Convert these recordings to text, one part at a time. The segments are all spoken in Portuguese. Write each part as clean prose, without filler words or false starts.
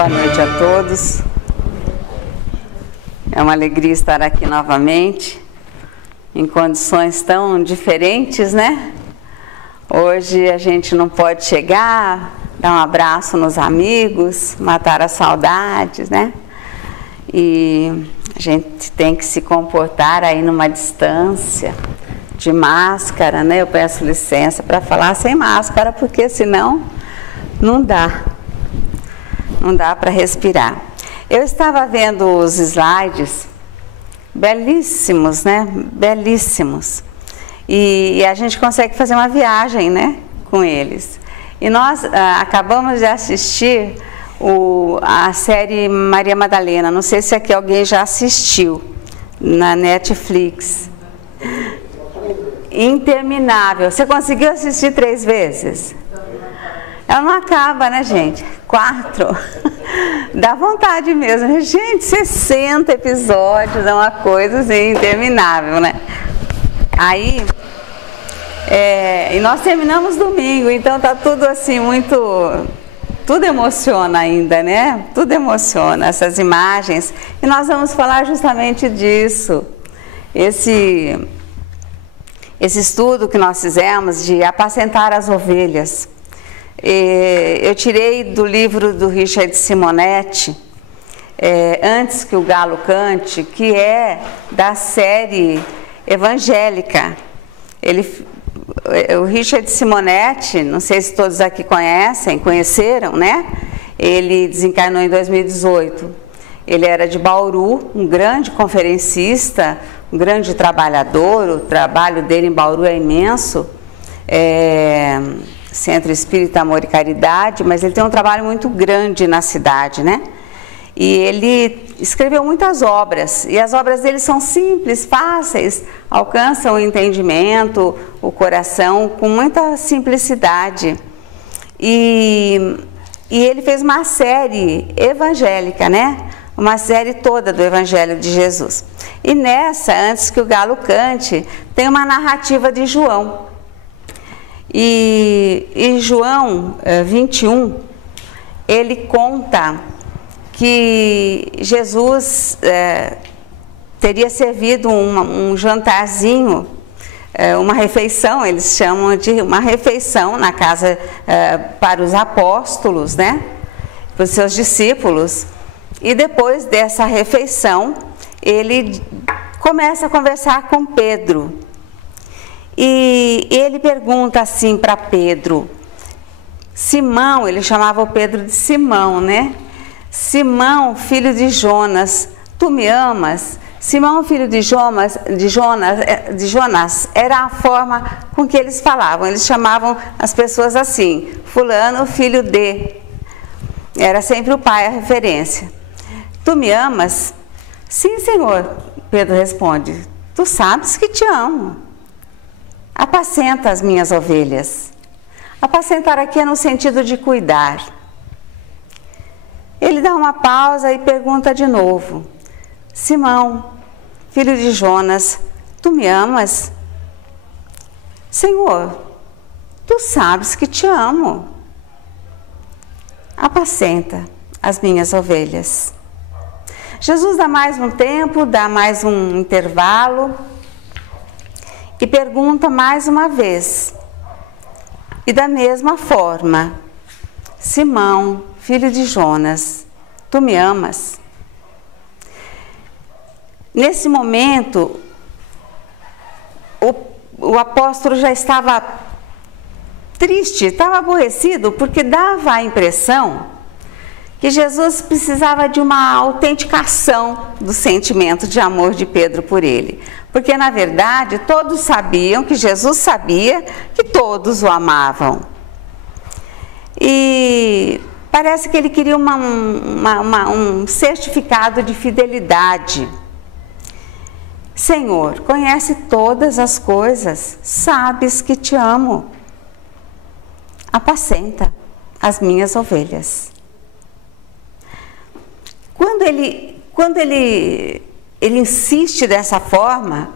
boa noite a todos. É uma alegria estar aqui novamente, em condições tão diferentes, né? Hoje a gente não pode chegar, dar um abraço nos amigos, matar as saudades, né? E a gente tem que se comportar aí numa distância, de máscara, né? Eu peço licença para falar sem máscara, porque senão não dá para respirar. Eu estava vendo os slides, belíssimos, né? Belíssimos. E a gente consegue fazer uma viagem, né? Com eles. E nós acabamos de assistir a série Maria Madalena. Não sei se aqui alguém já assistiu na Netflix. Interminável. Você conseguiu assistir 3 vezes? Ela não acaba, né, gente? 4. Dá vontade mesmo. Gente, 60 episódios é uma coisa assim, interminável, né? Aí, e nós terminamos domingo, então tá tudo assim, tudo emociona ainda, né? Tudo emociona, essas imagens. E nós vamos falar justamente disso. Esse estudo que nós fizemos de apacentar as ovelhas. Eu tirei do livro do Richard Simonetti, Antes que o Galo Cante, que é da série evangélica. O Richard Simonetti, não sei se todos aqui conheceram, né? Ele desencarnou em 2018. Ele era de Bauru, um grande conferencista, um grande trabalhador. O trabalho dele em Bauru é imenso. Centro Espírita Amor e Caridade, mas ele tem um trabalho muito grande na cidade, né? E ele escreveu muitas obras, e as obras dele são simples, fáceis, alcançam o entendimento, o coração, com muita simplicidade. E ele fez uma série evangélica, né? Uma série toda do Evangelho de Jesus. E nessa, Antes que o Galo Cante, tem uma narrativa de João. E em João 21, ele conta que Jesus teria servido um jantarzinho, uma refeição, eles chamam de uma refeição na casa para os apóstolos, né? Para os seus discípulos. E depois dessa refeição, ele começa a conversar com Pedro. E ele pergunta assim para Pedro, Simão, ele chamava o Pedro de Simão, né? Simão, filho de Jonas, tu me amas? Simão, filho de Jonas, era a forma com que eles falavam. Eles chamavam as pessoas assim, fulano, filho de. Era sempre o pai a referência. Tu me amas? Sim, Senhor, Pedro responde, tu sabes que te amo. Apacenta as minhas ovelhas. Apacentar aqui é no sentido de cuidar. Ele dá uma pausa e pergunta de novo. Simão, filho de Jonas, tu me amas? Senhor, tu sabes que te amo. Apacenta as minhas ovelhas. Jesus dá mais um tempo, dá mais um intervalo. E pergunta mais uma vez, e da mesma forma, Simão, filho de Jonas, tu me amas? Nesse momento, o apóstolo já estava triste, estava aborrecido, porque dava a impressão que Jesus precisava de uma autenticação do sentimento de amor de Pedro por ele. Porque, na verdade, todos sabiam que Jesus sabia que todos o amavam. E parece que ele queria um certificado de fidelidade. Senhor, conhece todas as coisas, sabes que te amo. Apacenta as minhas ovelhas. Quando ele insiste dessa forma,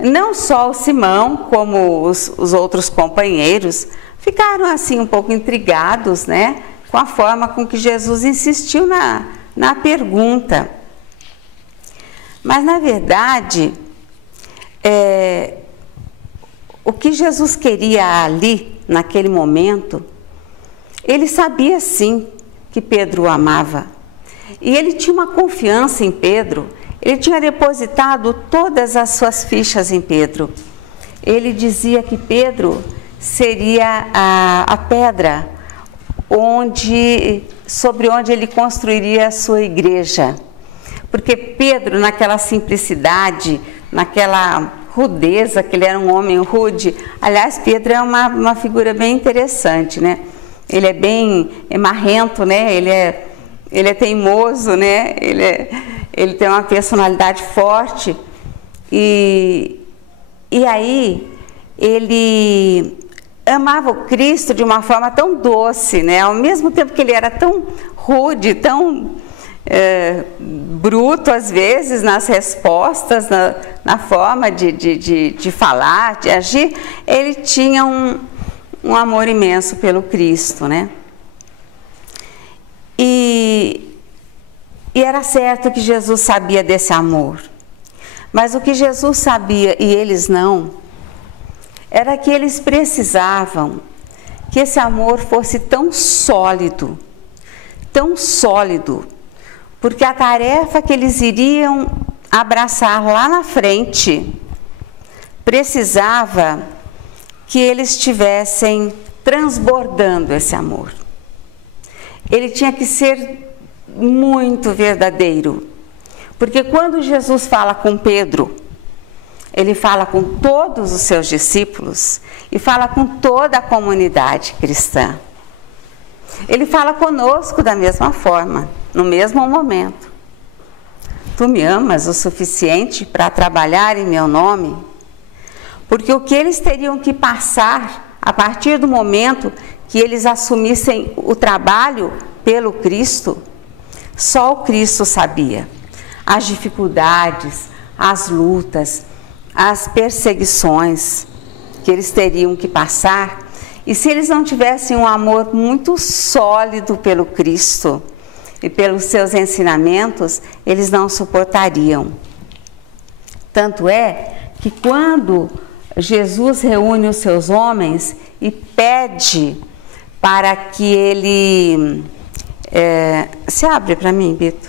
não só o Simão, como os outros companheiros, ficaram assim um pouco intrigados, né? com a forma com que Jesus insistiu na pergunta. Mas, na verdade, o que Jesus queria ali, naquele momento, ele sabia sim que Pedro o amava. E ele tinha uma confiança em Pedro, ele tinha depositado todas as suas fichas em Pedro. Ele dizia que Pedro seria a pedra sobre onde ele construiria a sua igreja. Porque Pedro, naquela simplicidade, naquela rudeza, que ele era um homem rude. Aliás, Pedro é uma figura bem interessante, né? Ele é bem marrento, né? Ele é teimoso, né? Ele tem uma personalidade forte. E aí, ele amava o Cristo de uma forma tão doce, né? Ao mesmo tempo que ele era tão rude, tão bruto às vezes nas respostas, na forma de falar, de agir, ele tinha um amor imenso pelo Cristo, né? E era certo que Jesus sabia desse amor, mas o que Jesus sabia e eles não, era que eles precisavam que esse amor fosse tão sólido, porque a tarefa que eles iriam abraçar lá na frente precisava que eles estivessem transbordando esse amor. Ele tinha que ser muito verdadeiro, porque quando Jesus fala com Pedro, ele fala com todos os seus discípulos e fala com toda a comunidade cristã. Ele fala conosco da mesma forma, no mesmo momento. Tu me amas o suficiente para trabalhar em meu nome? Porque o que eles teriam que passar a partir do momento que eles assumissem o trabalho pelo Cristo, só o Cristo sabia. As dificuldades, as lutas, as perseguições que eles teriam que passar. E se eles não tivessem um amor muito sólido pelo Cristo e pelos seus ensinamentos, eles não suportariam. Tanto é que quando Jesus reúne os seus homens e pede para que ele... se abre para mim, Bito.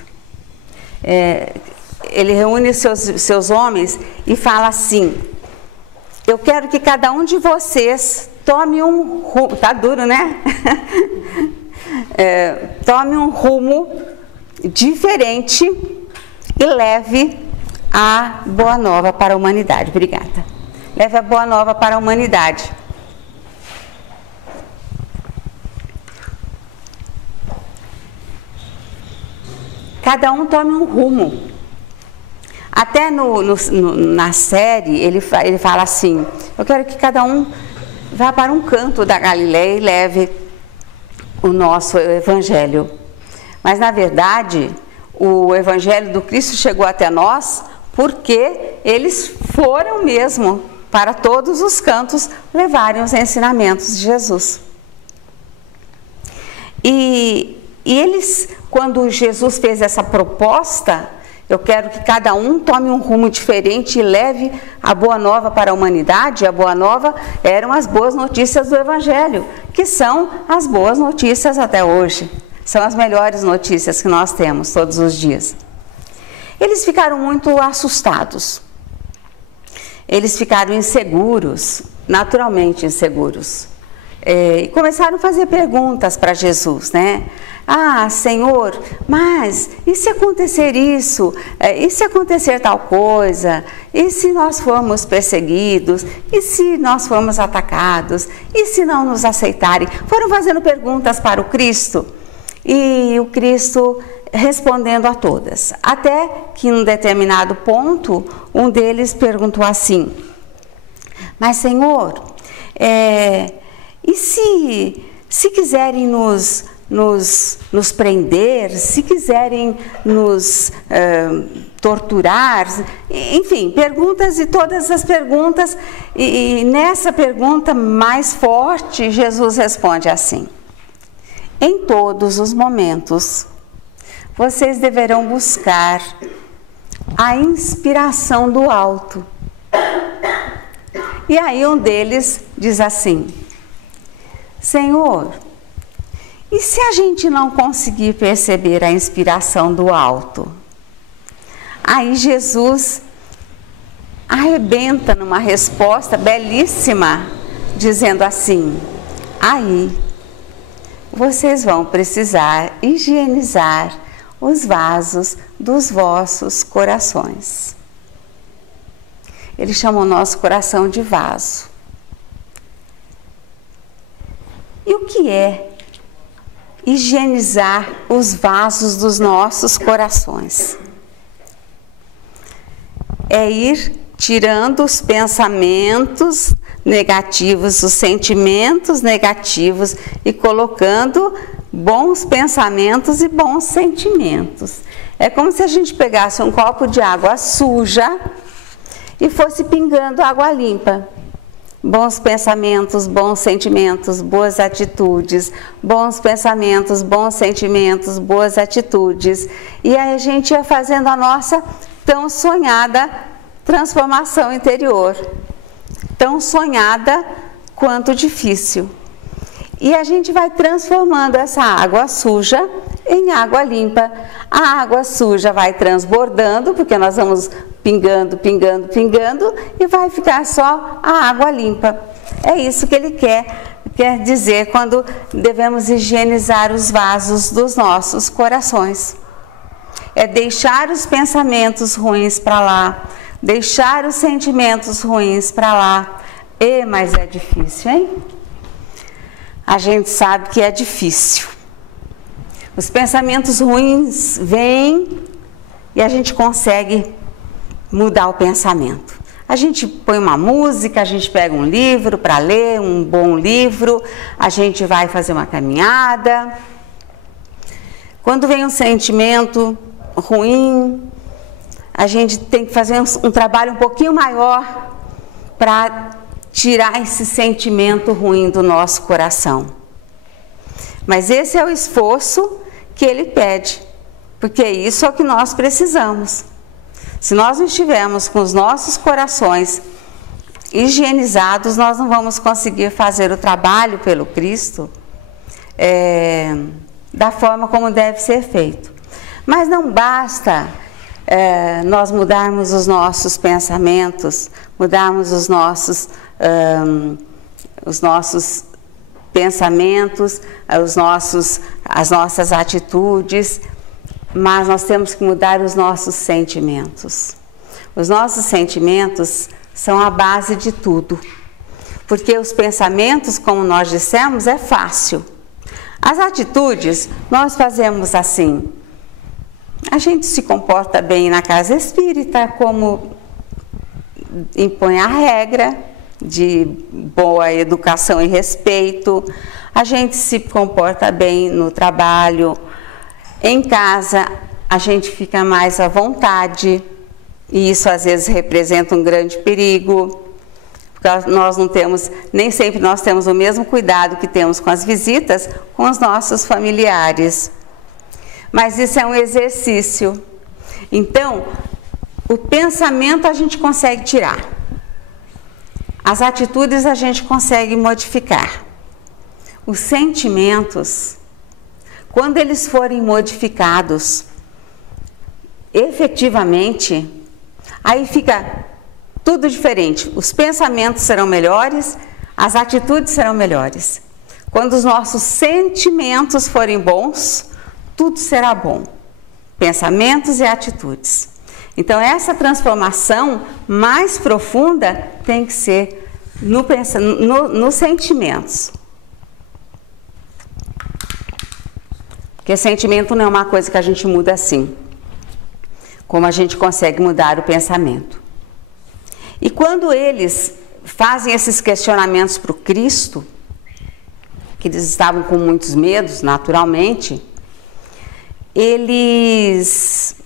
Ele reúne os seus homens e fala assim: eu quero que cada um de vocês tome um rumo, tá duro, né? Tome um rumo diferente e leve a boa nova para a humanidade. Obrigada. Leve a boa nova para a humanidade. Cada um tome um rumo. Até na série ele fala assim: eu quero que cada um vá para um canto da Galileia e leve o nosso evangelho. Mas na verdade o evangelho do Cristo chegou até nós porque eles foram mesmo para todos os cantos levarem os ensinamentos de Jesus. E eles, quando Jesus fez essa proposta, eu quero que cada um tome um rumo diferente e leve a boa nova para a humanidade. A boa nova eram as boas notícias do Evangelho, que são as boas notícias até hoje. São as melhores notícias que nós temos todos os dias. Eles ficaram muito assustados. Eles ficaram inseguros, naturalmente inseguros. E começaram a fazer perguntas para Jesus, né? Ah, Senhor, mas e se acontecer isso? E se acontecer tal coisa? E se nós formos perseguidos? E se nós formos atacados? E se não nos aceitarem? Foram fazendo perguntas para o Cristo e o Cristo respondendo a todas. Até que em um determinado ponto, um deles perguntou assim: mas Senhor, e se quiserem nos prender, se quiserem nos torturar, enfim, perguntas e todas as perguntas, e nessa pergunta mais forte, Jesus responde assim: em todos os momentos, vocês deverão buscar a inspiração do alto. E aí um deles diz assim: Senhor, e se a gente não conseguir perceber a inspiração do alto? Aí Jesus arrebenta numa resposta belíssima, dizendo assim: aí vocês vão precisar higienizar os vasos dos vossos corações. Ele chama o nosso coração de vaso. E o que é higienizar os vasos dos nossos corações? É ir tirando os pensamentos negativos, os sentimentos negativos e colocando bons pensamentos e bons sentimentos. É como se a gente pegasse um copo de água suja e fosse pingando água limpa. Bons pensamentos, bons sentimentos, boas atitudes, bons pensamentos, bons sentimentos, boas atitudes. E aí a gente ia fazendo a nossa tão sonhada transformação interior, tão sonhada quanto difícil. E a gente vai transformando essa água suja em água limpa. A água suja vai transbordando, porque nós vamos pingando, pingando, pingando, e vai ficar só a água limpa. É isso que ele quer dizer quando devemos higienizar os vasos dos nossos corações. É deixar os pensamentos ruins para lá, deixar os sentimentos ruins para lá. Mas é difícil, hein? A gente sabe que é difícil. Os pensamentos ruins vêm e a gente consegue mudar o pensamento. A gente põe uma música, a gente pega um livro para ler, um bom livro, a gente vai fazer uma caminhada. Quando vem um sentimento ruim, a gente tem que fazer um trabalho um pouquinho maior para tirar esse sentimento ruim do nosso coração. Mas esse é o esforço que ele pede, porque isso é o que nós precisamos. Se nós não estivermos com os nossos corações higienizados, nós não vamos conseguir fazer o trabalho pelo Cristo da forma como deve ser feito. Mas não basta nós mudarmos os nossos pensamentos, mudarmos os nossos pensamentos, as nossas atitudes, mas nós temos que mudar os nossos sentimentos. Os nossos sentimentos são a base de tudo, porque os pensamentos, como nós dissemos, é fácil. As atitudes, nós fazemos assim. A gente se comporta bem na casa espírita, como impõe a regra de boa educação e respeito. A gente se comporta bem no trabalho. Em casa, a gente fica mais à vontade, e isso às vezes representa um grande perigo, porque nós não temos, nem sempre nós temos o mesmo cuidado que temos com as visitas, com os nossos familiares. Mas isso é um exercício. Então, o pensamento a gente consegue tirar. As atitudes a gente consegue modificar. Os sentimentos, quando eles forem modificados efetivamente, aí fica tudo diferente. Os pensamentos serão melhores, as atitudes serão melhores. Quando os nossos sentimentos forem bons, tudo será bom. Pensamentos e atitudes. Então, essa transformação mais profunda tem que ser nos sentimentos. Porque sentimento não é uma coisa que a gente muda assim, como a gente consegue mudar o pensamento. E quando eles fazem esses questionamentos para o Cristo, que eles estavam com muitos medos, naturalmente, eles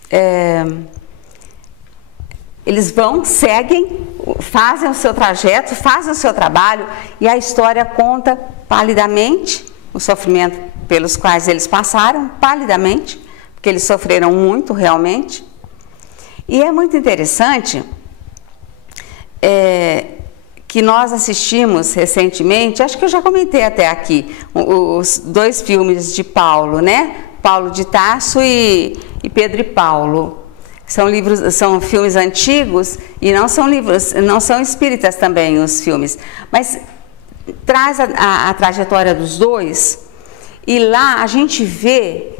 vão, seguem, fazem o seu trajeto, fazem o seu trabalho, e a história conta palidamente o sofrimento pelos quais eles passaram, palidamente, porque eles sofreram muito realmente. E é muito interessante que nós assistimos recentemente, acho que eu já comentei até aqui, os 2 filmes de Paulo, né? Paulo de Tarso e Pedro e Paulo. São filmes antigos e não são livros, não são espíritas também os filmes, mas traz a trajetória dos dois, e lá a gente vê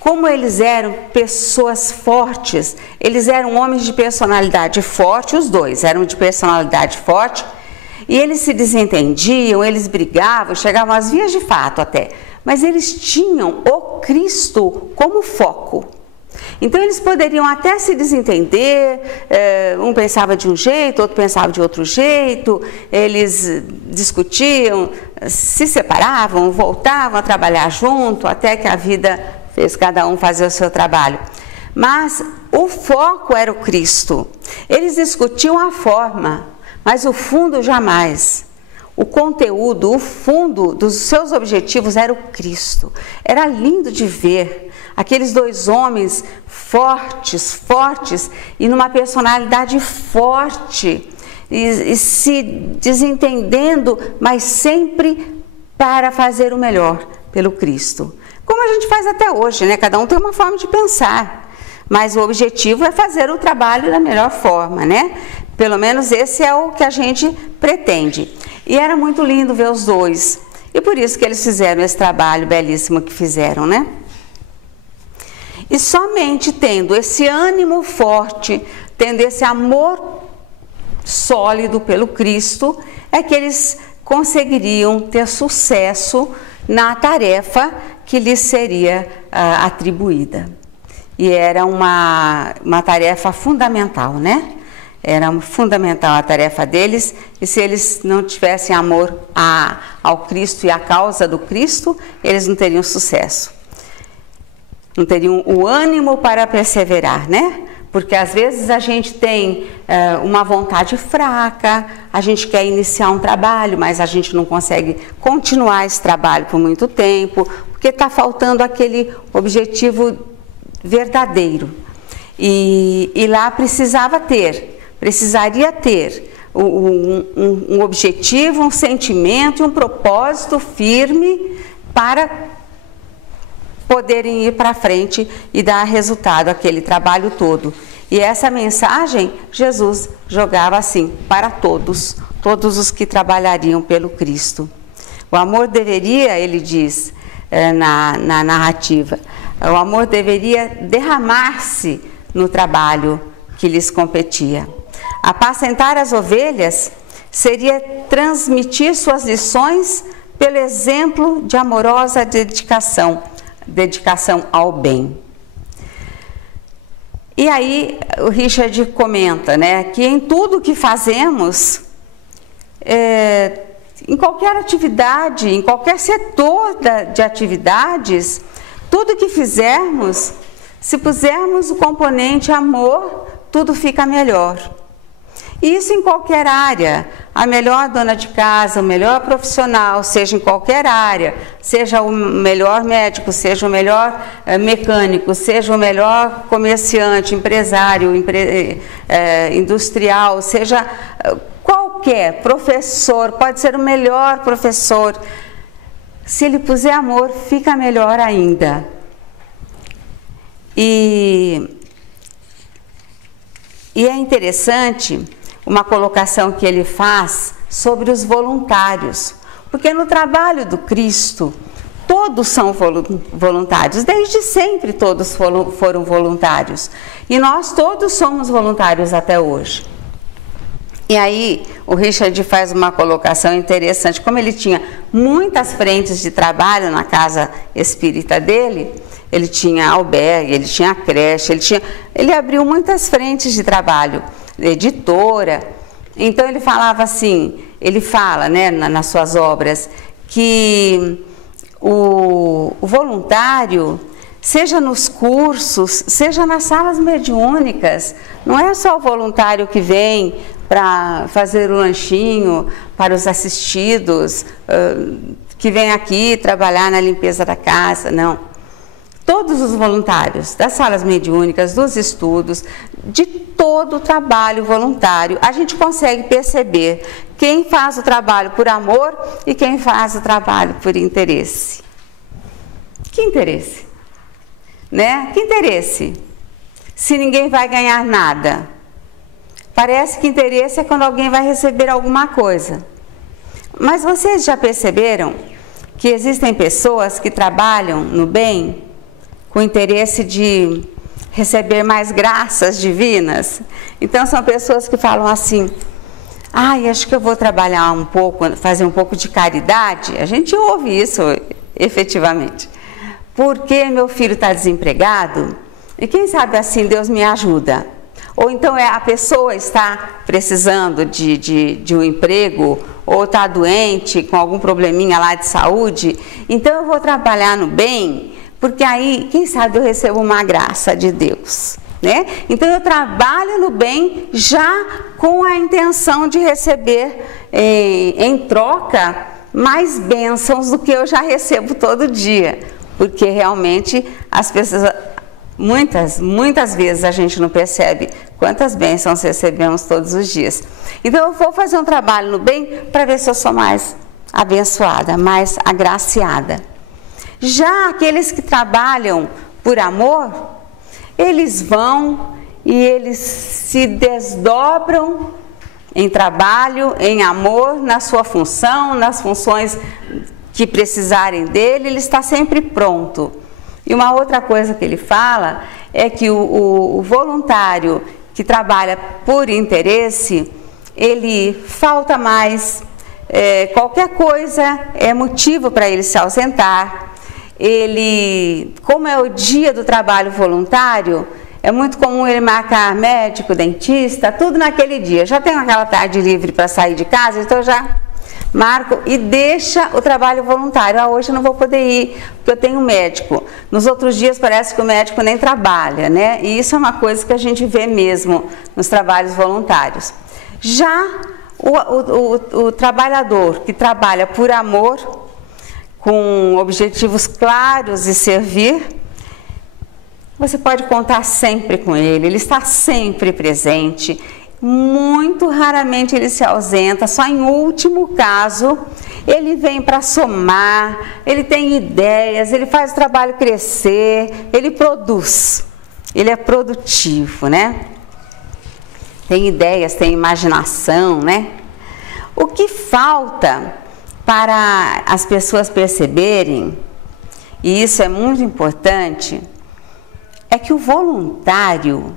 como eles eram pessoas fortes. Eles eram homens de personalidade forte, os dois eram de personalidade forte, e eles se desentendiam, eles brigavam, chegavam às vias de fato até, mas eles tinham o Cristo como foco. Então eles poderiam até se desentender, um pensava de um jeito, outro pensava de outro jeito, eles discutiam, se separavam, voltavam a trabalhar junto, até que a vida fez cada um fazer o seu trabalho. Mas o foco era o Cristo. Eles discutiam a forma, mas o fundo jamais. O conteúdo, o fundo dos seus objetivos era o Cristo. Era lindo de ver aqueles 2 homens fortes e numa personalidade forte e se desentendendo, mas sempre para fazer o melhor pelo Cristo. Como a gente faz até hoje, né? Cada um tem uma forma de pensar, mas o objetivo é fazer o trabalho da melhor forma, né? Pelo menos esse é o que a gente pretende. E era muito lindo ver os 2. E por isso que eles fizeram esse trabalho belíssimo que fizeram, né? E somente tendo esse ânimo forte, tendo esse amor sólido pelo Cristo, é que eles conseguiriam ter sucesso na tarefa que lhes seria atribuída. E era uma tarefa fundamental, né? Era fundamental a tarefa deles, e se eles não tivessem amor ao Cristo e à causa do Cristo, eles não teriam sucesso. Não teriam o ânimo para perseverar, né? Porque às vezes a gente tem uma vontade fraca, a gente quer iniciar um trabalho, mas a gente não consegue continuar esse trabalho por muito tempo, porque está faltando aquele objetivo verdadeiro. E lá precisaria ter um objetivo, um sentimento e um propósito firme para poderem ir para frente e dar resultado àquele trabalho todo. E essa mensagem Jesus jogava assim para todos os que trabalhariam pelo Cristo. O amor deveria, ele diz na narrativa, o amor deveria derramar-se no trabalho que lhes competia. Apacentar as ovelhas seria transmitir suas lições pelo exemplo de amorosa dedicação ao bem. E aí o Richard comenta, né, que em tudo que fazemos, em qualquer atividade, em qualquer setor de atividades, tudo que fizermos, se pusermos o componente amor, tudo fica melhor. E isso em qualquer área. A melhor dona de casa, o melhor profissional, seja em qualquer área, seja o melhor médico, seja o melhor mecânico, seja o melhor comerciante, empresário, industrial, seja qualquer professor, pode ser o melhor professor. Se ele puser amor, fica melhor ainda. E é interessante uma colocação que ele faz sobre os voluntários, porque no trabalho do Cristo, todos são voluntários, desde sempre todos foram voluntários, e nós todos somos voluntários até hoje. E aí o Richard faz uma colocação interessante, como ele tinha muitas frentes de trabalho na casa espírita dele, ele tinha albergue, ele tinha creche, ele abriu muitas frentes de trabalho, editora. Então ele falava assim, ele fala, né, nas suas obras, que o voluntário, seja nos cursos, seja nas salas mediúnicas, não é só o voluntário que vem para fazer o lanchinho para os assistidos, que vem aqui trabalhar na limpeza da casa, não. Todos os voluntários das salas mediúnicas, dos estudos, de todo o trabalho voluntário, a gente consegue perceber quem faz o trabalho por amor e quem faz o trabalho por interesse. Que interesse? Né? Que interesse? Se ninguém vai ganhar nada. Parece que interesse é quando alguém vai receber alguma coisa. Mas vocês já perceberam que existem pessoas que trabalham no bem com interesse de receber mais graças divinas? Então são pessoas que falam assim: ai, acho que eu vou trabalhar um pouco, fazer um pouco de caridade. A gente ouve isso efetivamente. Porque meu filho está desempregado e quem sabe assim Deus me ajuda. Ou então a pessoa está precisando de um emprego, ou está doente, com algum probleminha lá de saúde, então eu vou trabalhar no bem, porque aí, quem sabe eu recebo uma graça de Deus, né? Então eu trabalho no bem já com a intenção de receber em troca mais bênçãos do que eu já recebo todo dia, porque realmente as pessoas... Muitas vezes a gente não percebe quantas bênçãos recebemos todos os dias. Então eu vou fazer um trabalho no bem para ver se eu sou mais abençoada, mais agraciada. Já aqueles que trabalham por amor, eles vão e eles se desdobram em trabalho, em amor, na sua função, nas funções que precisarem dele, ele está sempre pronto. E uma outra coisa que ele fala é que o voluntário que trabalha por interesse, ele falta mais, qualquer coisa é motivo para ele se ausentar. Ele, como é o dia do trabalho voluntário, é muito comum ele marcar médico, dentista, tudo naquele dia. Já tenho aquela tarde livre para sair de casa, então já... marco e deixa o trabalho voluntário. Ah, hoje eu não vou poder ir, porque eu tenho médico. Nos outros dias parece que o médico nem trabalha, né? E isso é uma coisa que a gente vê mesmo nos trabalhos voluntários. Já o trabalhador que trabalha por amor, com objetivos claros e servir, você pode contar sempre com ele está sempre presente. Muito raramente ele se ausenta, só em último caso ele vem para somar, ele tem ideias, ele faz o trabalho crescer, ele produz, ele é produtivo, né? Tem ideias, tem imaginação, né? O que falta para as pessoas perceberem, e isso é muito importante, é que o voluntário,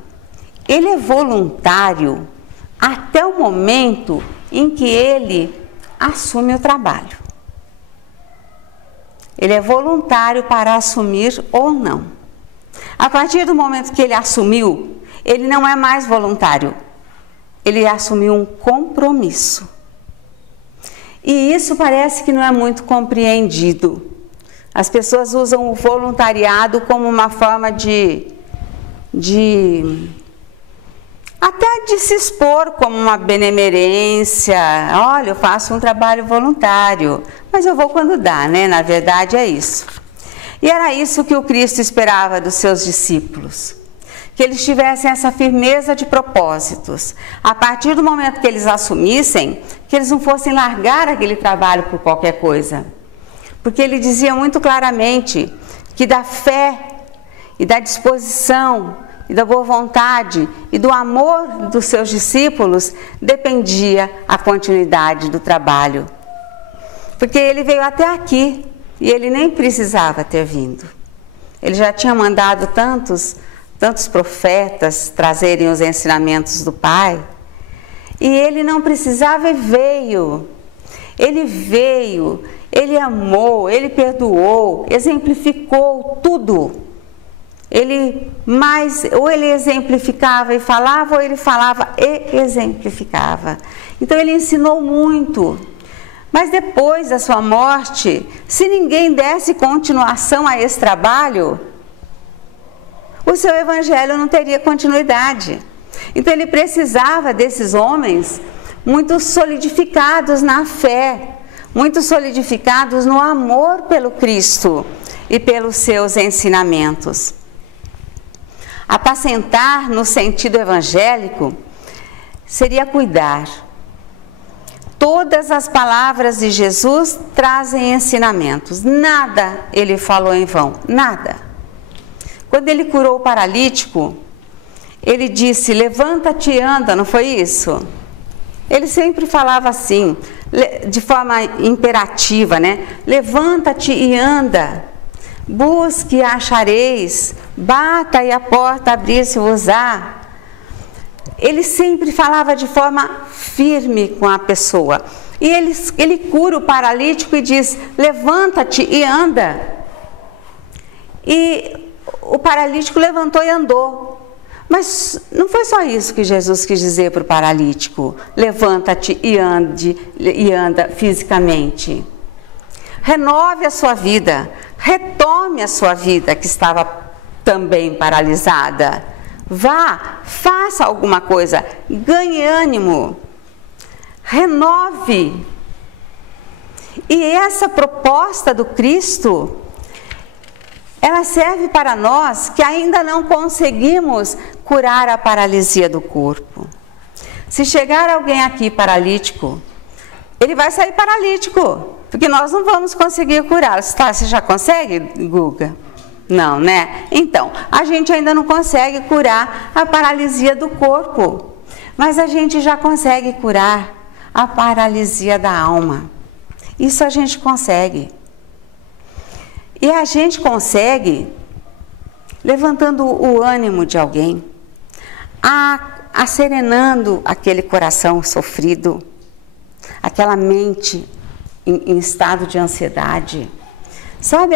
ele é voluntário até o momento em que ele assume o trabalho. Ele é voluntário para assumir ou não. A partir do momento que ele assumiu, ele não é mais voluntário. Ele assumiu um compromisso. E isso parece que não é muito compreendido. As pessoas usam o voluntariado como uma forma até de se expor como uma benemerência. Olha, eu faço um trabalho voluntário, mas eu vou quando dá, né? Na verdade é isso. E era isso que o Cristo esperava dos seus discípulos, que eles tivessem essa firmeza de propósitos. A partir do momento que eles assumissem, que eles não fossem largar aquele trabalho por qualquer coisa. Porque ele dizia muito claramente que da fé e da disposição e da boa vontade e do amor dos seus discípulos dependia a continuidade do trabalho. Porque ele veio até aqui e ele nem precisava ter vindo. Ele já tinha mandado tantos profetas trazerem os ensinamentos do Pai, e ele não precisava e veio. Ele veio, ele amou, ele perdoou, exemplificou tudo. Ou ele exemplificava e falava, ou ele falava e exemplificava. Então ele ensinou muito. Mas depois da sua morte, se ninguém desse continuação a esse trabalho, o seu evangelho não teria continuidade. Então ele precisava desses homens muito solidificados na fé, muito solidificados no amor pelo Cristo e pelos seus ensinamentos. Apacentar, no sentido evangélico, seria cuidar. Todas as palavras de Jesus trazem ensinamentos. Nada ele falou em vão, nada. Quando ele curou o paralítico, ele disse, levanta-te e anda, não foi isso? Ele sempre falava assim, de forma imperativa, né? Levanta-te e anda, busque e achareis, bata e a porta abrir-se-vos-á. Ele sempre falava de forma firme com a pessoa. E ele cura o paralítico e diz, levanta-te e anda. E o paralítico levantou e andou. Mas não foi só isso que Jesus quis dizer para o paralítico. Levanta-te e anda fisicamente. Renove a sua vida. Retome a sua vida que estava também paralisada. Vá, faça alguma coisa, ganhe ânimo, renove. E essa proposta do Cristo, ela serve para nós que ainda não conseguimos curar a paralisia do corpo. Se chegar alguém aqui paralítico, ele vai sair paralítico, porque nós não vamos conseguir curá-lo. Você já consegue, Guga? Não, né? Então, a gente ainda não consegue curar a paralisia do corpo, mas a gente já consegue curar a paralisia da alma. Isso a gente consegue. E a gente consegue levantando o ânimo de alguém, acerenando aquele coração sofrido, aquela mente em estado de ansiedade. Sabe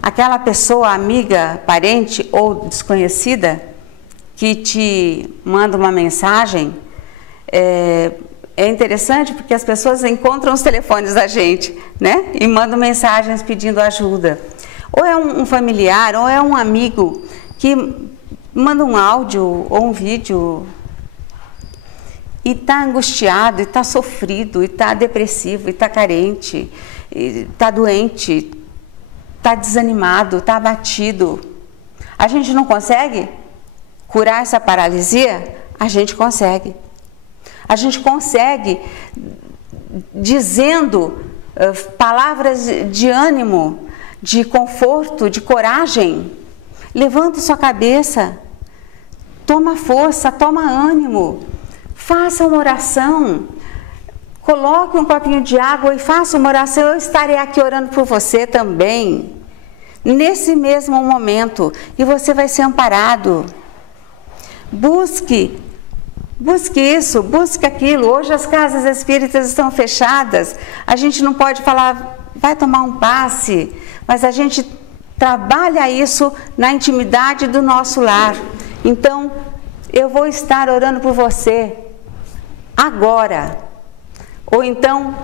aquela pessoa amiga, parente ou desconhecida que te manda uma mensagem? É interessante porque as pessoas encontram os telefones da gente, né? E mandam mensagens pedindo ajuda. Ou é um familiar, ou é um amigo que manda um áudio ou um vídeo e está angustiado, e está sofrido, e está depressivo, e está carente, e está doente, está desanimado, está abatido. A gente não consegue curar essa paralisia? A gente consegue. A gente consegue dizendo palavras de ânimo, de conforto, de coragem. Levanta sua cabeça, toma força, toma ânimo, faça uma oração. Coloque um copinho de água e faça uma oração. Eu estarei aqui orando por você também, nesse mesmo momento, e você vai ser amparado. Busque isso, busque aquilo. Hoje as casas espíritas estão fechadas, a gente não pode falar, vai tomar um passe, mas a gente trabalha isso na intimidade do nosso lar. Então, eu vou estar orando por você agora, ou então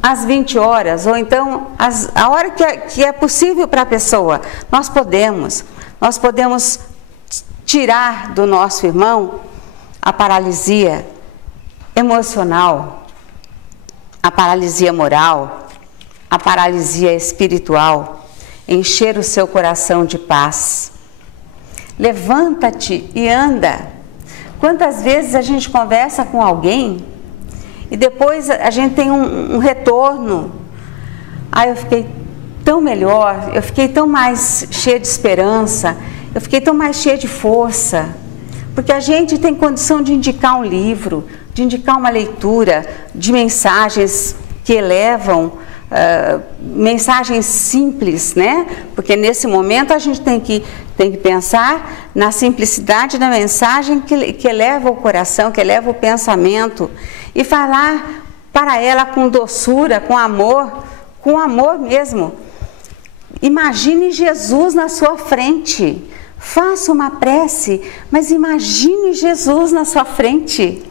às 20 horas, ou então a hora que é possível para a pessoa. Nós podemos tirar do nosso irmão a paralisia emocional, a paralisia moral, a paralisia espiritual, encher o seu coração de paz. Levanta-te e anda. Quantas vezes a gente conversa com alguém e depois a gente tem um retorno. Eu fiquei tão melhor, eu fiquei tão mais cheia de esperança, eu fiquei tão mais cheia de força. Porque a gente tem condição de indicar um livro, de indicar uma leitura, de mensagens que elevam, mensagens simples, né? Porque nesse momento a gente tem que pensar na simplicidade da mensagem que eleva o coração, que eleva o pensamento, e falar para ela com doçura, com amor mesmo. Imagine Jesus na sua frente. Faça uma prece, mas imagine Jesus na sua frente.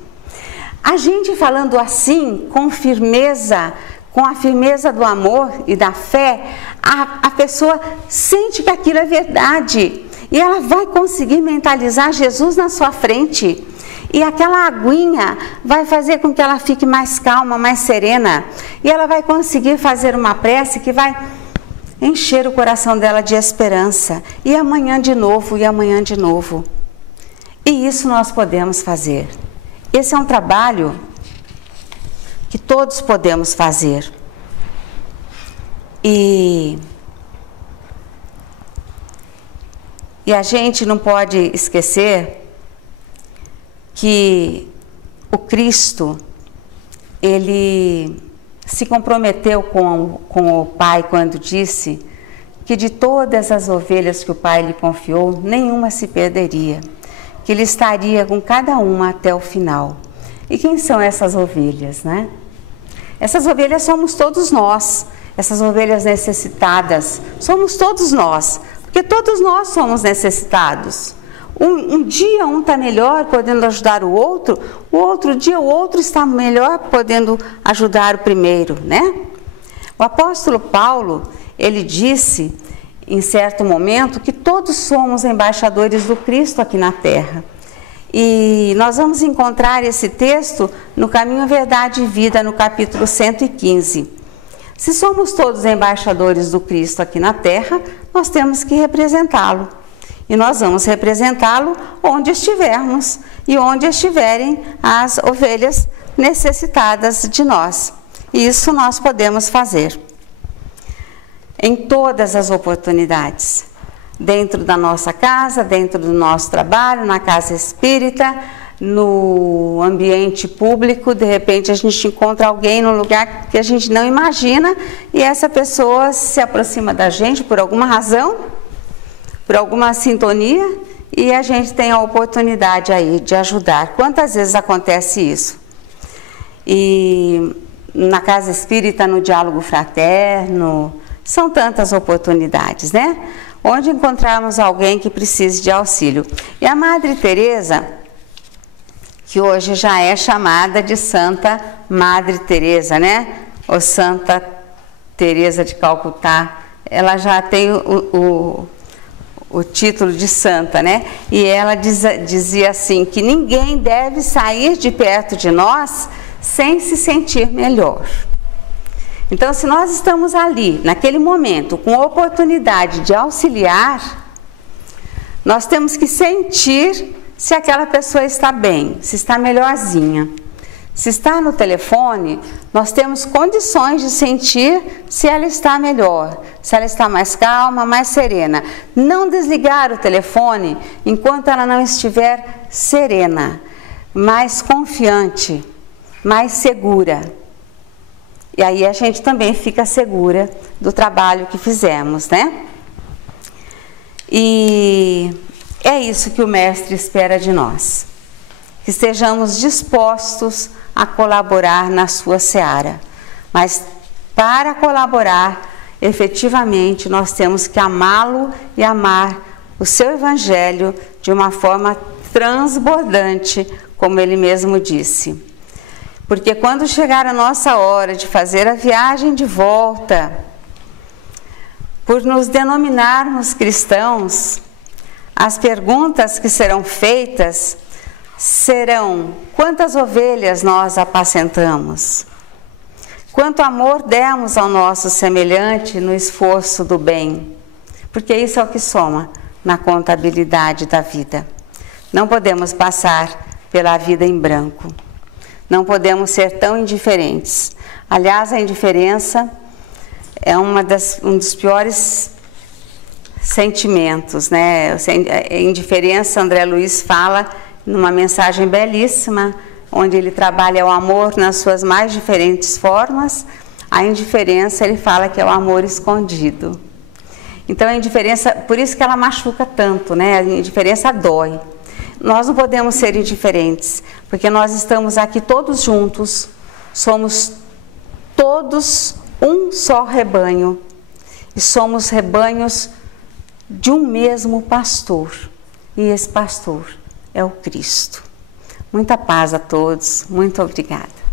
A gente falando assim, com firmeza, com a firmeza do amor e da fé, a pessoa sente que aquilo é verdade. E ela vai conseguir mentalizar Jesus na sua frente. E aquela aguinha vai fazer com que ela fique mais calma, mais serena. E ela vai conseguir fazer uma prece que vai encher o coração dela de esperança. E amanhã de novo, e amanhã de novo. E isso nós podemos fazer. Esse é um trabalho que todos podemos fazer. E a gente não pode esquecer que o Cristo, ele se comprometeu com o Pai quando disse que de todas as ovelhas que o Pai lhe confiou, nenhuma se perderia, que ele estaria com cada uma até o final. E quem são essas ovelhas, né? Essas ovelhas somos todos nós, essas ovelhas necessitadas, somos todos nós, porque todos nós somos necessitados. Um dia um está melhor podendo ajudar o outro dia o outro está melhor podendo ajudar o primeiro, né? O apóstolo Paulo, ele disse em certo momento que todos somos embaixadores do Cristo aqui na terra. E nós vamos encontrar esse texto no Caminho, Verdade e Vida, no capítulo 115. Se somos todos embaixadores do Cristo aqui na terra, nós temos que representá-lo. E nós vamos representá-lo onde estivermos e onde estiverem as ovelhas necessitadas de nós. E isso nós podemos fazer em todas as oportunidades. Dentro da nossa casa, dentro do nosso trabalho, na casa espírita, no ambiente público. De repente a gente encontra alguém num lugar que a gente não imagina e essa pessoa se aproxima da gente por alguma razão, por alguma sintonia, e a gente tem a oportunidade aí de ajudar. Quantas vezes acontece isso? E na casa espírita, no diálogo fraterno, são tantas oportunidades, né? Onde encontrarmos alguém que precise de auxílio. E a Madre Teresa, que hoje já é chamada de Santa Madre Teresa, né? Ou Santa Teresa de Calcutá, ela já tem o título de santa, né? E ela dizia assim, que ninguém deve sair de perto de nós sem se sentir melhor. Então, se nós estamos ali, naquele momento, com a oportunidade de auxiliar, nós temos que sentir se aquela pessoa está bem, se está melhorzinha. Se está no telefone, nós temos condições de sentir se ela está melhor, se ela está mais calma, mais serena. Não desligar o telefone enquanto ela não estiver serena, mais confiante, mais segura. E aí a gente também fica segura do trabalho que fizemos, né? E é isso que o Mestre espera de nós. Que estejamos dispostos a colaborar na sua seara. Mas para colaborar, efetivamente, nós temos que amá-lo e amar o seu Evangelho de uma forma transbordante, como ele mesmo disse. Porque quando chegar a nossa hora de fazer a viagem de volta, por nos denominarmos cristãos, as perguntas que serão feitas serão: quantas ovelhas nós apacentamos? Quanto amor demos ao nosso semelhante no esforço do bem? Porque isso é o que soma na contabilidade da vida. Não podemos passar pela vida em branco. Não podemos ser tão indiferentes. Aliás, a indiferença é um dos piores sentimentos, né? A indiferença, André Luiz fala numa mensagem belíssima, onde ele trabalha o amor nas suas mais diferentes formas. A indiferença, ele fala que é o amor escondido. Então, a indiferença, por isso que ela machuca tanto, né? A indiferença dói. Nós não podemos ser indiferentes, porque nós estamos aqui todos juntos, somos todos um só rebanho, e somos rebanhos de um mesmo pastor, e esse pastor é o Cristo. Muita paz a todos, muito obrigada.